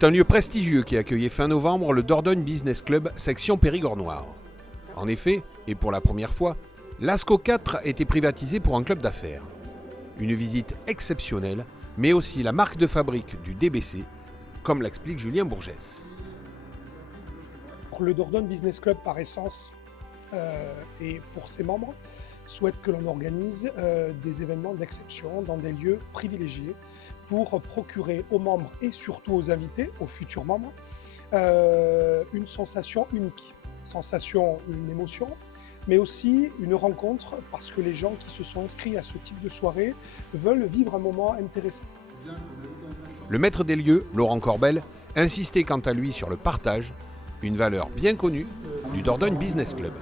C'est un lieu prestigieux qui accueillait fin novembre le Dordogne Business Club, section Périgord-Noire. En effet, et pour la première fois, l'Asco 4 était privatisé pour un club d'affaires. Une visite exceptionnelle, mais aussi la marque de fabrique du DBC, comme l'explique Julien Bourgès. Le Dordogne Business Club, par essence, et pour ses membres, souhaite que l'on organise des événements d'exception dans des lieux privilégiés pour procurer aux membres et surtout aux invités, aux futurs membres, une sensation unique. Sensation, une émotion, mais aussi une rencontre parce que les gens qui se sont inscrits à ce type de soirée veulent vivre un moment intéressant. Le maître des lieux, Laurent Corbel, insistait quant à lui sur le partage, une valeur bien connue du Dordogne Business Club.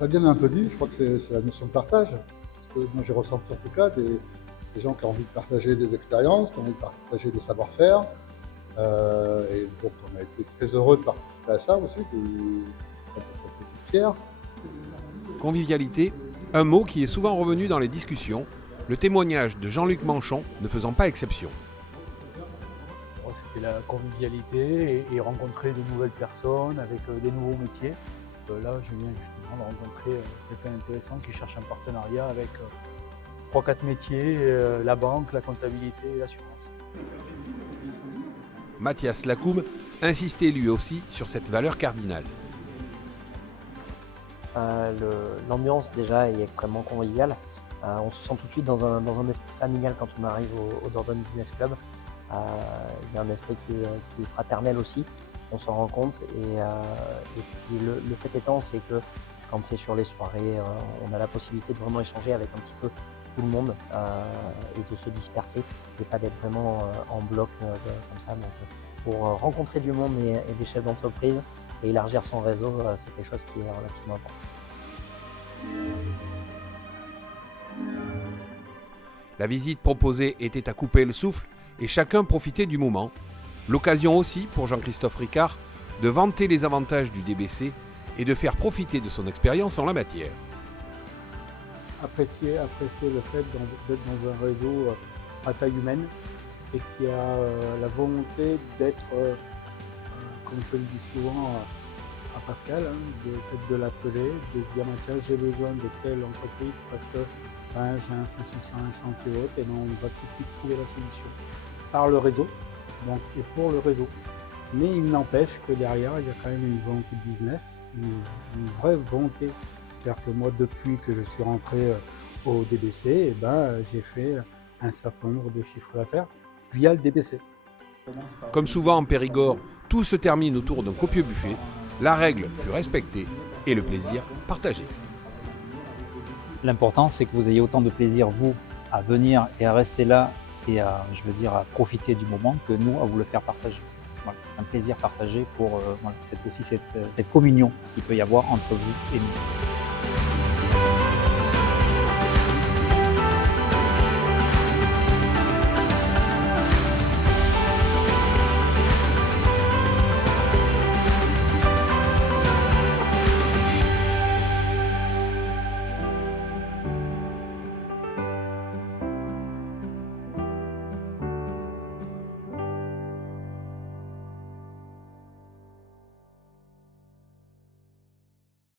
Fabien a un peu dit, je crois que c'est la notion de partage. Parce que moi j'ai ressenti en tout cas des gens qui ont envie de partager des expériences, qui ont envie de partager des savoir-faire. Et donc on a été très heureux de participer à ça aussi, de notre petite pierre. Convivialité, un mot qui est souvent revenu dans les discussions, le témoignage de Jean-Luc Manchon ne faisant pas exception. C'était la convivialité et rencontrer de nouvelles personnes avec des nouveaux métiers. Là, je viens justement de rencontrer quelqu'un d'intéressant qui cherche un partenariat avec 3-4 métiers, la banque, la comptabilité et l'assurance. Mathias Lacoum insistait lui aussi sur cette valeur cardinale. L'ambiance déjà est extrêmement conviviale. On se sent tout de suite dans un esprit familial quand on arrive au Dordogne Business Club. Il y a un esprit qui est fraternel aussi, on s'en rend compte. Et puis le fait étant, c'est que quand c'est sur les soirées, on a la possibilité de vraiment échanger avec un petit peu tout le monde et de se disperser et pas d'être vraiment en bloc comme ça. Donc, pour rencontrer du monde et des chefs d'entreprise et élargir son réseau, c'est quelque chose qui est relativement important. La visite proposée était à couper le souffle et chacun profitait du moment. L'occasion aussi pour Jean-Christophe Ricard de vanter les avantages du DBC et de faire profiter de son expérience en la matière. Apprécier le fait d'être dans un réseau à taille humaine et qui a la volonté d'être, comme je le dis souvent à Pascal, le fait de l'appeler, de se dire tiens, j'ai besoin de telle entreprise parce que j'ai un souci sur un chantier ou autre, et on va tout de suite trouver la solution par le réseau, donc, et pour le réseau. Mais il n'empêche que derrière, il y a quand même une volonté de business, une vraie volonté. C'est-à-dire que moi, depuis que je suis rentré au DBC, j'ai fait un certain nombre de chiffres d'affaires via le DBC. Comme souvent en Périgord, tout se termine autour d'un copieux buffet. La règle fut respectée et le plaisir partagé. L'important, c'est que vous ayez autant de plaisir, vous, à venir et à rester là et à profiter du moment que nous, à vous le faire partager. Voilà, c'est un plaisir partagé pour cette communion qu'il peut y avoir entre vous et nous.